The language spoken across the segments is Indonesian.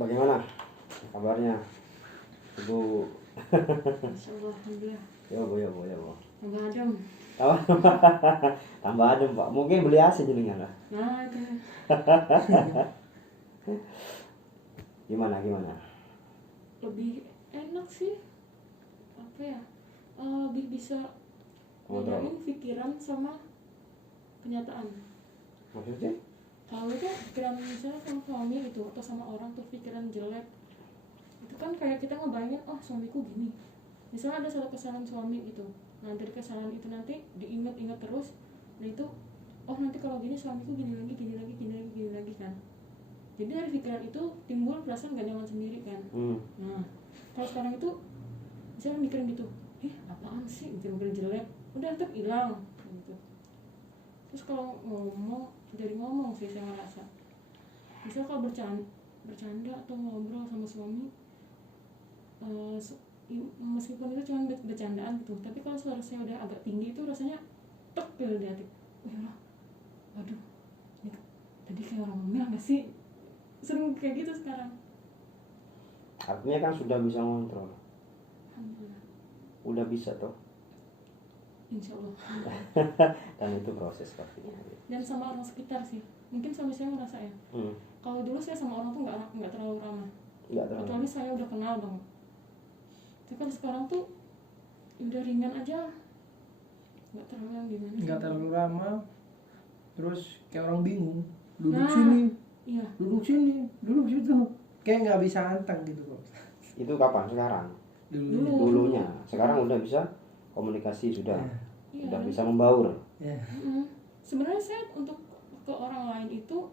Bagaimana kabarnya, Ibu? Masya Allah, alhamdulillah. Ya bu. Tambah adem. Oh, tambah adem Pak. Mungkin beli AC jenengan lah. Nah, itu Gimana? lebih enak sih. Apa ya? Lebih bisa Kontrol. bedain pikiran sama kenyataan. Maksudnya? Kalau itu pikiran misalnya sama suami gitu atau sama orang tuh pikiran jelek, itu kan kayak kita ngebayangin, oh suamiku gini. Misalnya ada satu kesalahan suami gitu, nah dari kesalahan itu nanti diingat-ingat terus, nah itu oh nanti kalau gini suamiku gini lagi kan. Jadi dari pikiran itu timbul perasaan gak nyaman sendiri kan. Nah kalau sekarang itu misalnya mikirin gitu, apaan sih mikir-mikir jelek, udah tetap hilang gitu. Terus kalau ngomong sih saya ngerasa, misal kalau bercanda atau ngobrol sama suami, meskipun itu cuma bercandaan gitu, tapi kalau suara saya udah agak tinggi itu rasanya tek gitu di hati. Waduh, ini tadi kayak orang ngomel gak sih? Sering kayak gitu sekarang. Artinya kan sudah bisa ngontrol. Alhamdulillah. Udah bisa toh. Insya Allah. Dan itu proses pastinya. Dan sama orang sekitar sih. Mungkin suami saya ngerasa ya. Kalau dulu saya sama orang tuh nggak terlalu ramah. Kecuali saya udah kenal banget. Tapi kan sekarang tuh udah ringan aja. Nggak terlalu yang gimana. Nggak terlalu ramah. Terus kayak orang bingung. Duduk iya. Duduk sini, duduk situ. Kayak nggak bisa anteng gitu kok. Itu kapan? Sekarang? Dulunya. Sekarang udah bisa komunikasi sudah. Iya. Udah bisa membaur. Ya. Sebenarnya saya untuk ke orang lain itu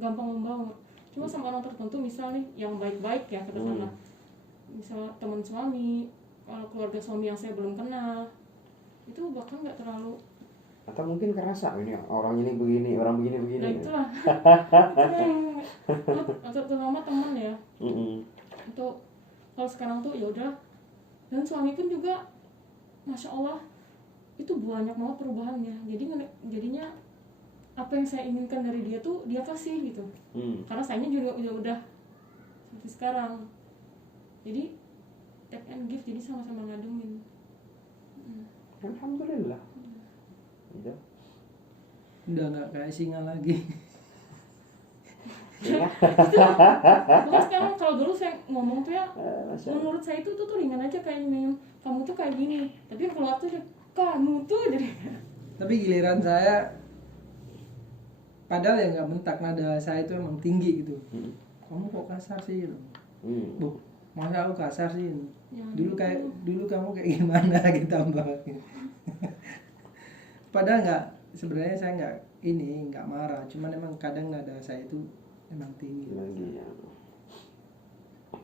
gampang membaur. Cuma sama orang tertentu misal nih yang baik-baik ya katakanlah. Misal teman suami, kalau keluarga suami yang saya belum kenal, itu bahkan nggak terlalu. Atau mungkin kerasa ini orang ini begini, orang begini. Nah itulah. Atau terutama teman ya. Itu kalau sekarang tuh ya udah. Dan suami pun juga, masya Allah, itu banyak banget perubahannya. Jadinya apa yang saya inginkan dari dia tuh dia kasih gitu. Karena sayanya juga udah seperti sekarang. Jadi take and give, jadi sama-sama ngademin. Alhamdulillah. Gitu. Udah nggak kayak singa lagi. Bahkan sekarang kalau dulu saya ngomong tuh ya, menurut saya itu tuh ringan aja kayak gini, kamu tuh kayak gini. Tapi yang keluar tuh kamu tuh jadi. Tapi giliran saya, padahal ya nggak mentak, nada saya itu emang tinggi gitu. Kamu kok kasar sih? Bu, masa aku kasar sih? Ya, dulu kamu kayak gimana gitu tambah. Padahal nggak, sebenarnya saya nggak marah, cuman emang kadang nada saya itu emang tinggi.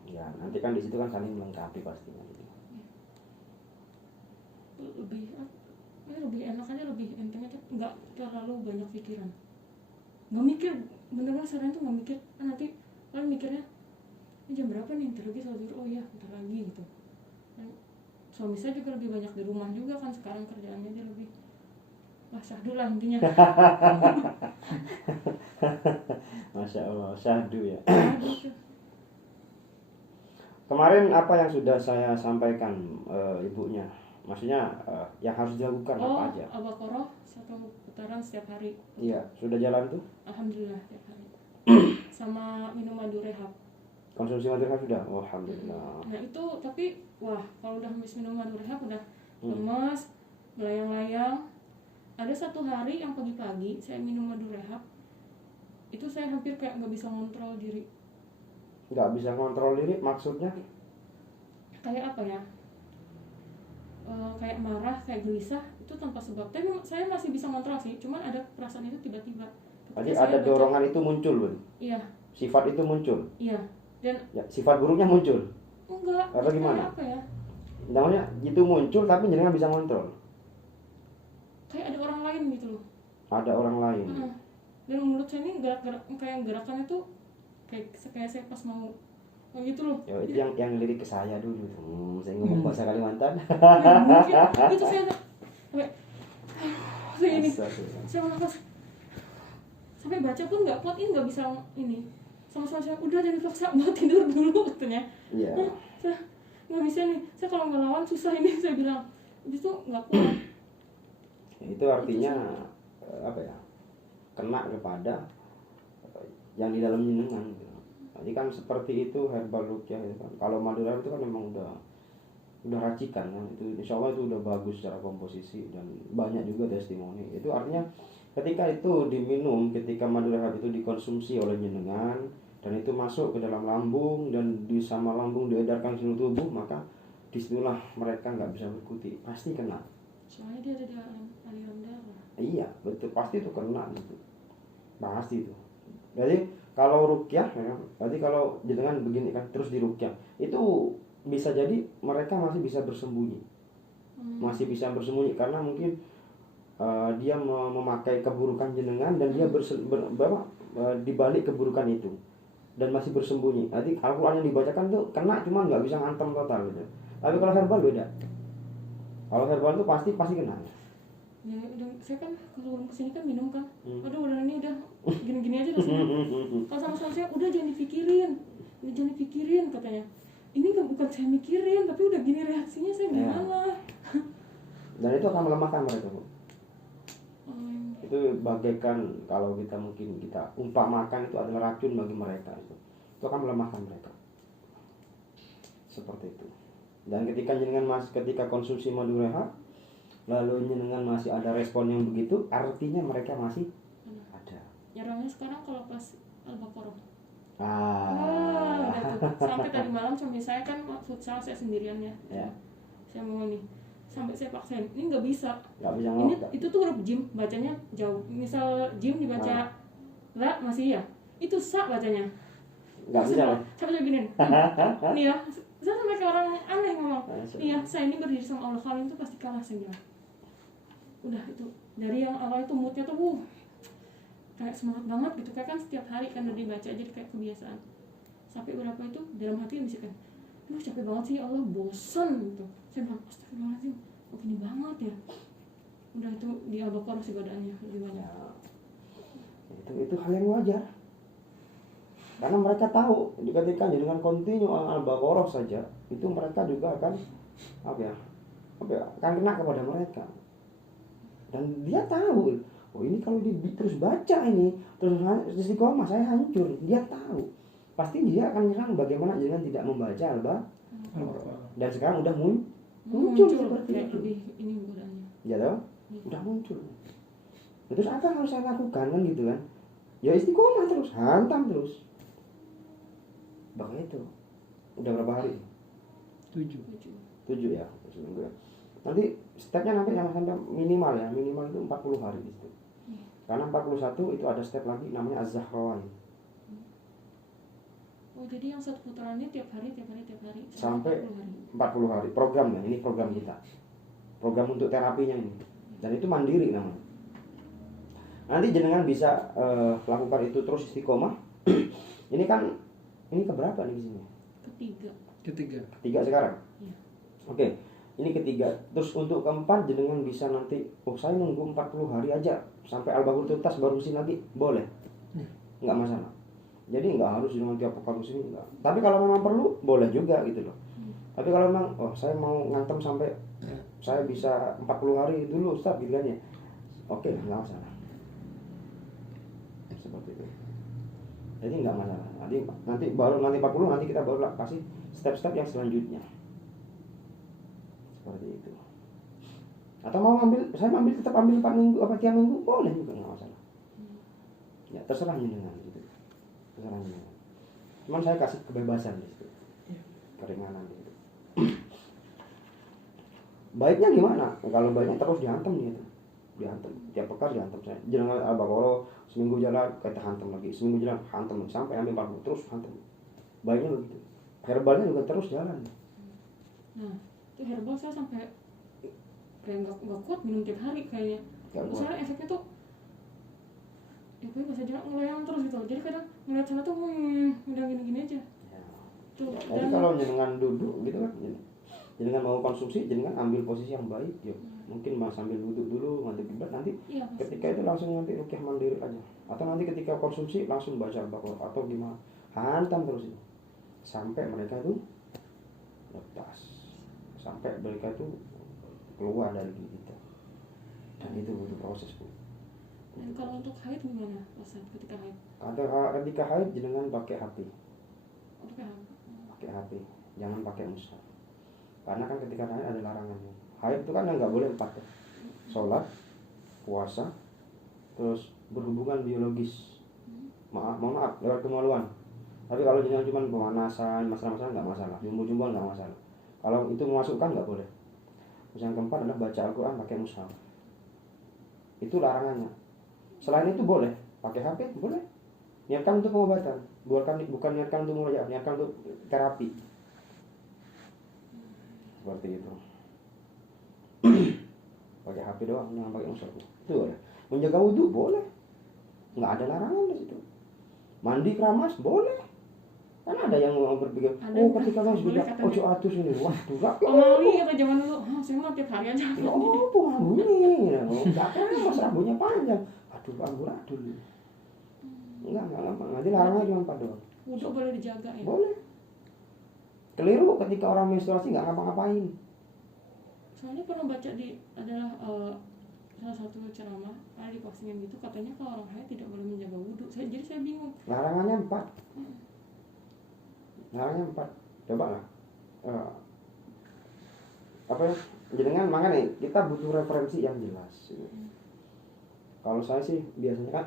Ya nanti kan di situ kan saling melengkapi pastinya. Lebih enak aja, lebih enteng aja, nggak terlalu banyak pikiran, nggak mikir, bener-bener sekarang tuh nggak mikir. Nanti paling mikirnya ini jam berapa nih, ntar lagi sholat zuhur, oh iya ntar lagi gitu. Dan suami saya juga lebih banyak di rumah juga kan sekarang, kerjaannya dia lebih syahdu lah intinya. Masya Allah, syahdu ya. Kemarin apa yang sudah saya sampaikan ibunya? Maksudnya yang harus dilakukan apa aja? Al-Baqarah 1 putaran setiap hari. Iya, sudah jalan tuh? Alhamdulillah setiap hari. Sama minum madu rehab. Konsumsi madu rehab sudah? Oh, alhamdulillah. Nah itu tapi kalau udah habis minum madu rehab udah lemas, melayang-layang. Ada satu hari yang pagi-pagi saya minum madu rehab, itu saya hampir kayak nggak bisa ngontrol diri. Nggak bisa ngontrol diri maksudnya? Kayak apa ya? Kayak marah, kayak gelisah, itu tanpa sebab. Tapi saya masih bisa ngontrol sih, cuman ada perasaan itu tiba-tiba. Jadi ada dorongan itu muncul, Bun? Iya. Sifat itu muncul? Iya. Dan ya, sifat buruknya muncul? Enggak. Atau gimana? Apa ya? Namanya itu muncul tapi jadi nggak bisa ngontrol. Kayak ada orang lain gitu loh. Ada orang lain. Dan menurut saya ini kayak gerakannya tuh kayak saya pas mau gitu loh. Ya, itu yang lirik ke saya dulu. Saya ngomong bahasa Kalimantan. Mungkin itu saya sampai ini. Saya nafas. Sampai baca pun nggak kuat, ini nggak bisa ini. sama saya udah jangan dipaksa, mau tidur dulu katanya. Iya. Saya nggak bisa nih, saya kalau ngelawan susah ini, saya bilang itu nggak kuat. Itu artinya apa ya, kena kepada yang di dalam jenengan gitu. Jadi kan seperti itu herbal ruqyah itu kan. Kalau Madura itu kan memang udah racikan kan, itu insya Allah itu udah bagus secara komposisi dan banyak juga testimoni. Itu artinya ketika itu diminum, ketika Madura itu dikonsumsi oleh jenengan dan itu masuk ke dalam lambung dan di sama lambung diedarkan seluruh tubuh, maka disitulah mereka nggak bisa berkutik, pasti kena. Soalnya dia ada di aliran darah. Iya betul, pasti itu kena gitu, pasti itu. Jadi kalau ruqyah ya, berarti kalau jenengan begini kan terus di ruqyah itu bisa jadi mereka masih bisa bersembunyi, masih bisa bersembunyi karena mungkin dia memakai keburukan jenengan dan dia di balik keburukan itu dan masih bersembunyi. Jadi Al-Quran yang dibacakan tuh kena, cuma nggak bisa ngantem total gitu. Tapi kalau herbal beda. Kalau herbal itu pasti kena. Ya udah, saya kan kalau kesini kan minum kan, aduh udah ini udah gini-gini aja rasanya. Kalau sama saya udah jangan dipikirin katanya. Ini bukan saya mikirin, tapi udah gini reaksinya, saya gimana? Dan itu akan melemahkan mereka, Bu. Itu bagaikan kalau kita umpamakan itu adalah racun bagi mereka, itu akan melemahkan mereka. Seperti itu. Dan ketika konsumsi madu reha, lalu jenengan masih ada respon yang begitu, artinya mereka masih ada. Nyerangnya sekarang kalau pas Al-Baqarah. Udah tuh. Sampai tadi malam suami saya kan futsal, saya sendirian ya. Saya mau nih, sampai saya paksain, ini nggak bisa. Ini itu tuh huruf jim, bacanya jauh. Misal jim dibaca la masih ya, itu sa bacanya. Nggak bisa. Sampai gini. Nih ya, saya sampai ke orang aneh ngomong. Iya, saya ini berdiri sama Allah, kalian tuh pasti kalah, saya bilang. Udah itu dari yang awal itu moodnya tuh kayak semangat banget gitu, kayak kan setiap hari kan udah dibaca jadi kayak kebiasaan. Sampai berapa itu dalam hati misalkan, aduh capek banget sih Allah, bosan gitu. Saya bilang astagfirullahaladzim, kok gini banget ya. Udah itu di Al-Baqarah sih badannya lebih banyak. Itu hal yang wajar. Karena mereka tahu ketika dengan kontinu Al-Baqarah saja, itu mereka juga akan akan kena kepada mereka. Dan dia tahu, oh ini kalau terus baca ini, terus istiqomah saya hancur. Dia tahu, pasti dia akan nyerang bagaimana jangan tidak membaca Al-Baqarah. Dan sekarang udah muncul seperti itu. Ini godaannya. Ya toh? Udah muncul. Terus apa yang harus saya lakukan kan gitu kan? Ya istiqomah terus, hantam terus. Bahkan itu udah berapa hari? 7 ya, seminggu ya. Nanti stepnya sampai minimal itu 40 hari di situ. Karena 41 itu ada step lagi namanya Az-Zahrawan. Oh jadi yang satu putarannya tiap hari sampai 40 hari. Program ya, ini program kita. Program untuk terapinya ini. Dan itu mandiri namanya. Nanti jenengan bisa lakukan itu terus istiqomah. Ini keberapa nih di sini? Ketiga sekarang. Iya. Oke. Ini ketiga. Terus untuk keempat jenengan bisa nanti, saya nunggu 40 hari aja sampai Al-Baqarah tuntas baru kesini lagi, boleh. Enggak masalah. Jadi enggak harus dengan tiap pekan kesini, enggak. Tapi kalau memang perlu, boleh juga gitu loh. Tapi kalau memang saya mau ngantem sampai saya bisa 40 hari dulu Ustaz pilihannya. Oke, enggak masalah. Seperti itu. Jadi enggak masalah. Nanti 40 nanti kita baru kasih step-step yang selanjutnya. Seperti itu. Atau saya tetap ambil 4 minggu apa 3 minggu, boleh juga enggak masalah. Ya terserah jenengan gitu. Terserah jenengan. Cuman saya kasih kebebasan di situ. Keringanan gitu. Baiknya gimana? Kalau baiknya terus dihantam gitu. Dihantam, tiap pekan dihantam saya. Jangan Al-Baqarah seminggu jalan kita hantam lagi, seminggu jalan hantam lagi sampai ambil 40 terus hantam. Baiknya begitu. Herbalnya juga terus jalan. Nah, itu herbal saya sampai kayak nggak kuat minum tiap hari kayaknya. Soalnya efeknya tuh bahasa Jawa ngelayang terus gitu. Jadi kadang ngeliat sana tuh udah gini-gini aja. Ya. Tuh, Jadi kalau jenengan duduk gitu kan, jenengan mau konsumsi, jenengan ambil posisi yang baik, yuk. Mungkin sambil duduk dulu, nanti kiblat, nanti iya, ketika itu langsung nanti ruqyah mandiri aja. Atau nanti ketika konsumsi langsung baca Al-Baqarah atau gimana. hantam terus itu sampai mereka tuh lepas, sampai mereka tuh keluar dari diri kita. Dan itu butuh proses, Bu. Dan kalau untuk haid gimana Ustaz ketika haid? Ketika haid jangan pakai HP. Untuk haid. Pakai HP, jangan pakai mushaf. Karena kan ketika haid ada larangannya. Haid itu kan nggak boleh 4 ya. Sholat, puasa, terus berhubungan biologis. Mohon maaf lewat kemaluan. Tapi kalau jangan cuma pemanasan, masalah-masalah nggak masalah, jumbo-jumbo nggak masalah. Kalau itu memasukkan nggak boleh. Terus yang keempat adalah baca Al-Quran pakai mushaf. Itu larangannya. Selain itu boleh pakai HP, boleh. Niatkan untuk pengobatan, bukan niatkan untuk mengajak, niatkan untuk terapi. Seperti itu. Pakai HP doang, jangan pakai mushaf. Itu boleh. Menjaga wudhu boleh, nggak ada larangan di situ. Mandi keramas boleh. Kan ada yang berpikir, ketika saya sudah ojo atus ini, wah juga. Amawi kata zaman dulu, saya mau tiap hari aja. Rambutnya, nggak keramas, rambutnya panjang. Aduh, amburadul. Enggak gampang. Nanti larangan cuma 4 doang. Wudhu boleh dijaga ya? Boleh. Keliru ketika orang menstruasi nggak ngapa-ngapain. Soalnya pernah baca adalah salah satu ceramah ada di postingan gitu, katanya kalau orang haid tidak boleh menjaga wudhu. Jadi saya bingung. Larangannya 4. Larangannya 4. Coba lah. Apa ya? Jenengan makanya kita butuh referensi yang jelas. Kalau saya sih biasanya kan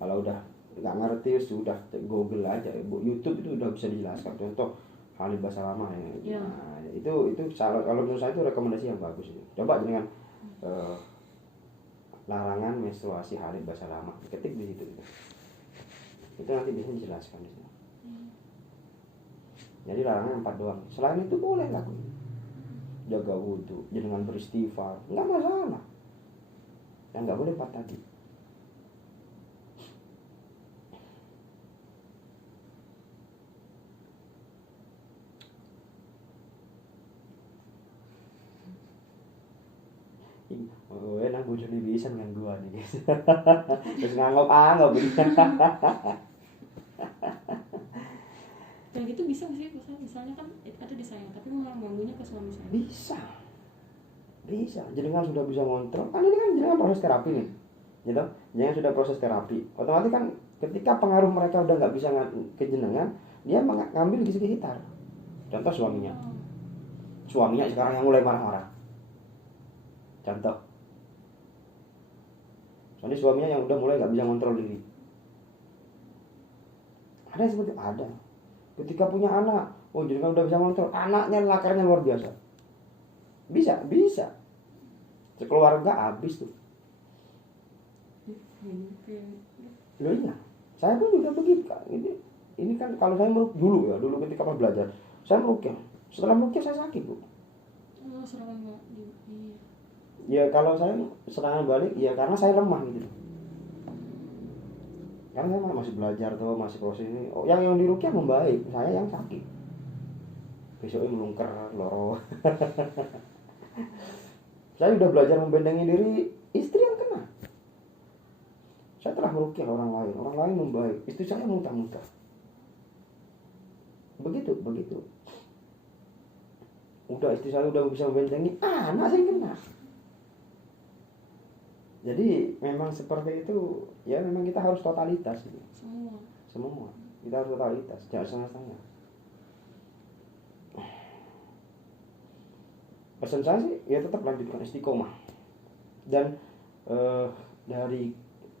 kalau udah nggak ngerti sudah Google aja, YouTube itu udah bisa dijelaskan. Contoh Halid Basalamah ya. Nah, itu kalau menurut saya itu rekomendasi yang bagus ini. Coba dengan larangan menstruasi Halid Basalamah, ketik di situ. Itu nanti bisa dijelaskan di situ. Jadi larangan 4 doang. Selain itu boleh lakuin. Jaga wudhu, dengan beristighfar, nggak masalah. Yang nggak boleh 4 tadi. Oh, enak bocor di bisa dengan gua nih guys. Terus ngangop Kayak gitu bisa nggak sih Ustaz? Misalnya kan ada di saya, tapi malah ngomongnya ke suami saya. Bisa. Jenengan sudah bisa ngontrol. Kan ini kan jenengan proses terapi nih. Gitu. Jenengan sudah proses terapi. Otomatis kan ketika pengaruh mereka udah nggak bisa ke jenengan, dia mengambil di sekitar. Contoh suaminya. Suaminya sekarang yang mulai marah-marah. Contoh. Soalnya suaminya yang udah mulai nggak bisa ngontrol diri. Ada yang seperti ada. Ketika punya anak, jenengan udah bisa ngontrol, anaknya lakarnya luar biasa. Bisa. Sekeluarga habis tuh. Loh iya. Saya pun juga begitu. Ini kan kalau saya dulu ketika pas belajar, saya merukyah. Setelah merukyah saya sakit, Bu. Serangan balik. Ya kalau saya serangan balik, ya karena saya lemah gitu. Karena saya masih belajar tuh, masih proses ini. Yang dirukyah membaik, saya yang sakit. Besoknya melungker, loro. Saya udah belajar membentengi diri, istri yang kena. Saya telah merukyah orang lain membaik, istri saya muntah-muntah. Begitu. Udah istri saya udah bisa membentengi, anak saya kena. Jadi memang seperti itu, ya memang kita harus totalitas gitu. Semua. Kita harus totalitas, jangan setengah-setengah. Pesan saya sih ya tetap lanjutkan istiqomah. Dan dari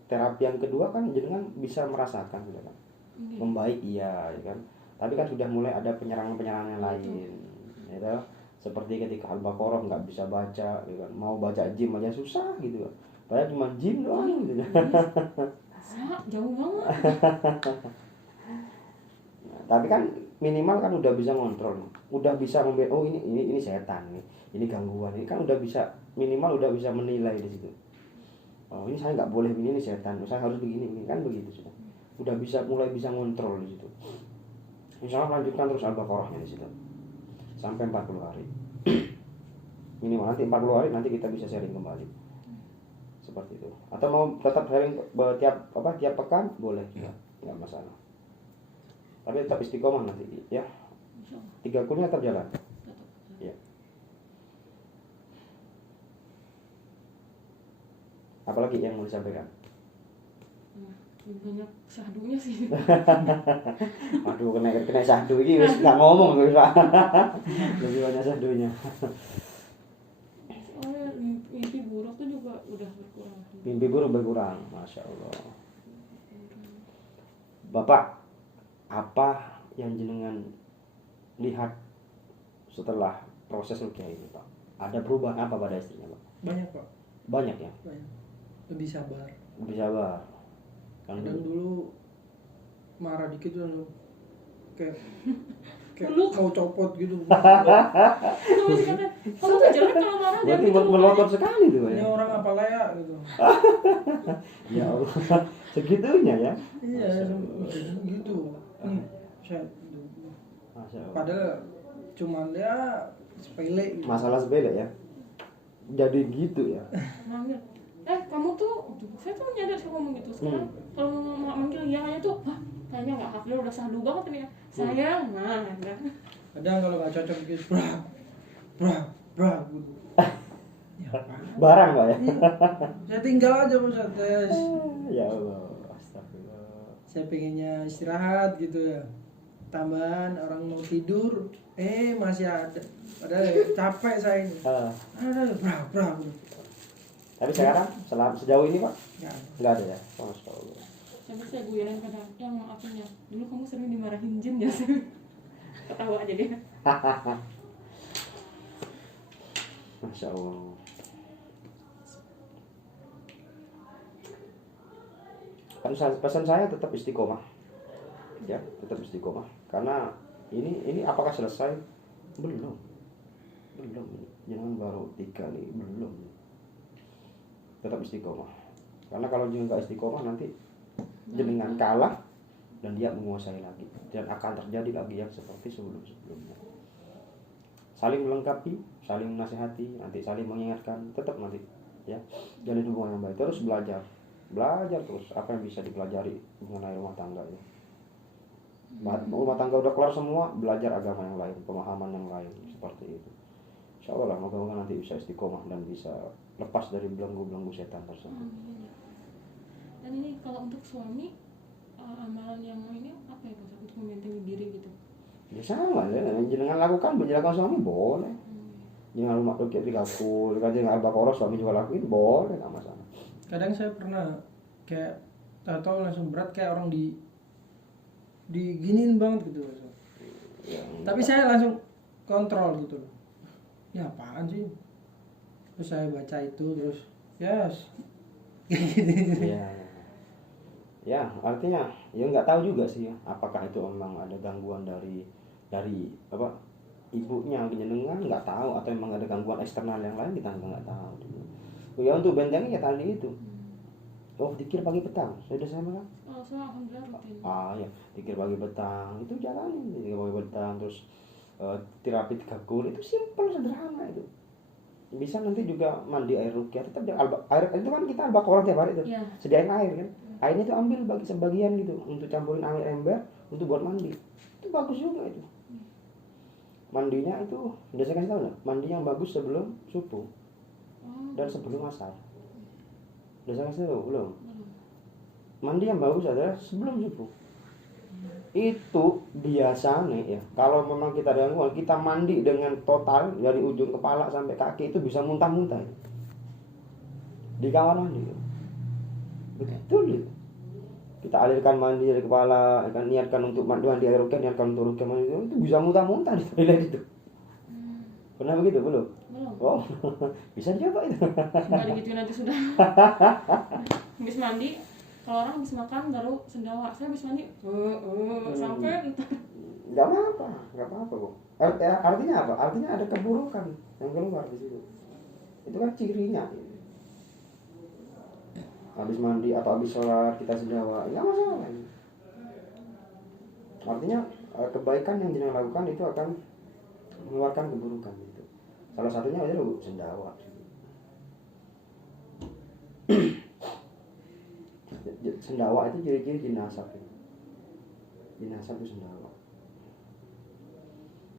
terapi yang kedua kan jenengan bisa merasakan gitu kan. Membaik iya ya kan. Tapi kan sudah mulai ada penyerangan-penyerangan lain. Gitu. Seperti ketika Al-Baqarah nggak bisa baca gitu kan. Mau baca jim aja susah gitu kan. Padahal cuma jim doang gitu. Jauh banget. Nah, tapi kan minimal kan udah bisa ngontrol, udah bisa ini setan nih, ini gangguan, ini kan udah bisa minimal udah bisa menilai di situ. Oh ini saya nggak boleh ini setan, saya harus begini kan begitu sudah. Udah mulai bisa ngontrol di situ. Insya Allah lanjutkan terus Al-Baqarahnya di situ sampai 40 hari. Minimal nanti 40 hari nanti kita bisa sharing kembali. Seperti itu. Atau mau tetap sharing tiap pekan boleh juga, nggak masalah. Tapi tetap istiqomah nanti ya. Insya Allah. 3 rukunnya tetap jalan. Tetap. Ya. Apalagi yang mau disampaikan? Banyak syahdunya sih. Aduh, kena syahdu ini wis nggak ngomong wis Pak. Lebih banyak syahdunya. Soalnya mimpi buruk tuh juga udah berkurang. Mimpi buruk berkurang, Masya Allah. Bapak, apa yang jenengan lihat setelah proses rukyah ini Pak? Ada perubahan apa pada istrinya Pak? Banyak Pak, Banyak ya? banyak. Lebih sabar. Lebih sabar. Kan Dan dulu marah dikit langsung kayak Peluk. mau copot gitu. Itu masih kata, kamu tuh jelek kalau marah jangan berarti gitu melotot sekali tuh Ini ya. orang apa layak gitu. Ya Allah. Segitunya ya. Iya, Masya Allah. gitu. Saya Masya Allah. padahal cuman ya sepele gitu. Masalah sepele ya. Jadi gitu ya. manggil. Kamu tuh, saya tuh nyadar saya ngomong gitu. Sekarang kalau mau manggil yang aja tuh, kayaknya nggak hafal udah sahdu banget ini ya. Sayang, nah, enggak. Kadang kalau nggak cocok gitu, bra gitu. Ya, apaan? Barang Pak ya. Iya. Saya tinggal aja Ustaz. Ya Allah. Astagfirullah. Saya pengennya istirahat gitu ya. Tambahan orang mau tidur, masih ada. Padahal capek saya ini. Bra gitu. Tapi sekarang sejauh ini Pak Ya. nggak ada ya. Masya Allah. Sampai saya guyonin kadang, yang maafinnya. Dulu kamu sering dimarahin jin ya sih. Ketawa aja dia. Masya Allah. Kan pesan saya tetap istiqomah. Ya, tetap istiqomah. Karena ini apakah selesai? Belum. Jangan baru 3 nih, belum. Tetap istiqomah. Karena kalau jangan nggak istiqomah nanti jenengan kalah dan dia menguasai lagi dan akan terjadi lagi yang seperti sebelumnya. Saling melengkapi, saling menasihati, nanti saling mengingatkan, tetap nanti ya jalin hubungan yang baik. Terus belajar terus apa yang bisa dipelajari mengenai rumah tangga ya. Rumah tangga udah kelar semua, belajar agama yang lain, pemahaman yang lain seperti itu. Insya Allah moga-moga nanti bisa istiqomah dan bisa lepas dari belenggu-belenggu setan tersebut. Dan ini kalau untuk suami, amalan yang ini apa ya Pak untuk membentengi diri gitu? Ya sama ya, yang jenengan lakukan menjalankan suami boleh. Jangan rumah rukyah 30, kan jangan Al-Baqarah suami juga lakuin boleh, nggak masalah. Kadang saya pernah kayak tahu langsung berat kayak orang diginiin banget gitu. Ya, Tapi saya langsung kontrol gitu loh. Ya apaan sih? Terus saya baca itu terus yes. Ya, artinya ya nggak tahu juga sih ya, apakah itu memang ada gangguan dari apa ibunya jenengan nggak tahu atau memang ada gangguan eksternal yang lain kita nggak tahu. Ya untuk bentengnya ya tadi itu. Oh, dikir pagi petang, saya udah sama kan? Oh, saya alhamdulillah rutin. Ya, dikir pagi petang itu jalanin, dikir pagi petang terus terapi 3 kur itu simpel sederhana itu. Bisa nanti juga mandi air rukyah, tetap air itu kan kita Al-Baqarah tiap hari itu. Ya. Sediain air kan. Airnya itu ambil bagi sebagian gitu untuk campurin air ember untuk buat mandi. Itu bagus juga itu. Mandinya itu udah saya kasih tahu nggak? Mandi yang bagus sebelum subuh dan sebelum asar. Udah saya kasih tahu belum? Mandi yang bagus adalah sebelum subuh. Itu biasanya ya, kalau memang kita ada gangguan, kita mandi dengan total dari ujung kepala sampai kaki itu bisa muntah-muntah di kamar mandi. Betul itu. Kita alirkan mandi dari kepala, kan niatkan untuk mandi air rukyah, niatkan untuk rukyah mandi itu bisa muntah-muntah di toilet itu. Pernah begitu belum? Belum. Oh, bisa coba itu. Nggak digituin nanti sudah. Habis mandi, kalau orang habis makan baru sendawa. Saya habis mandi, sampai entar. Nggak apa-apa kok. Artinya apa? Artinya ada keburukan yang keluar di situ. Itu kan cirinya. Habis mandi atau habis sholat kita sendawa, nggak masalah. Artinya kebaikan yang jenengan lakukan itu akan mengeluarkan keburukan itu. Salah satunya adalah sendawa. Sendawa itu ciri-ciri jin asap. binasa itu sendawa.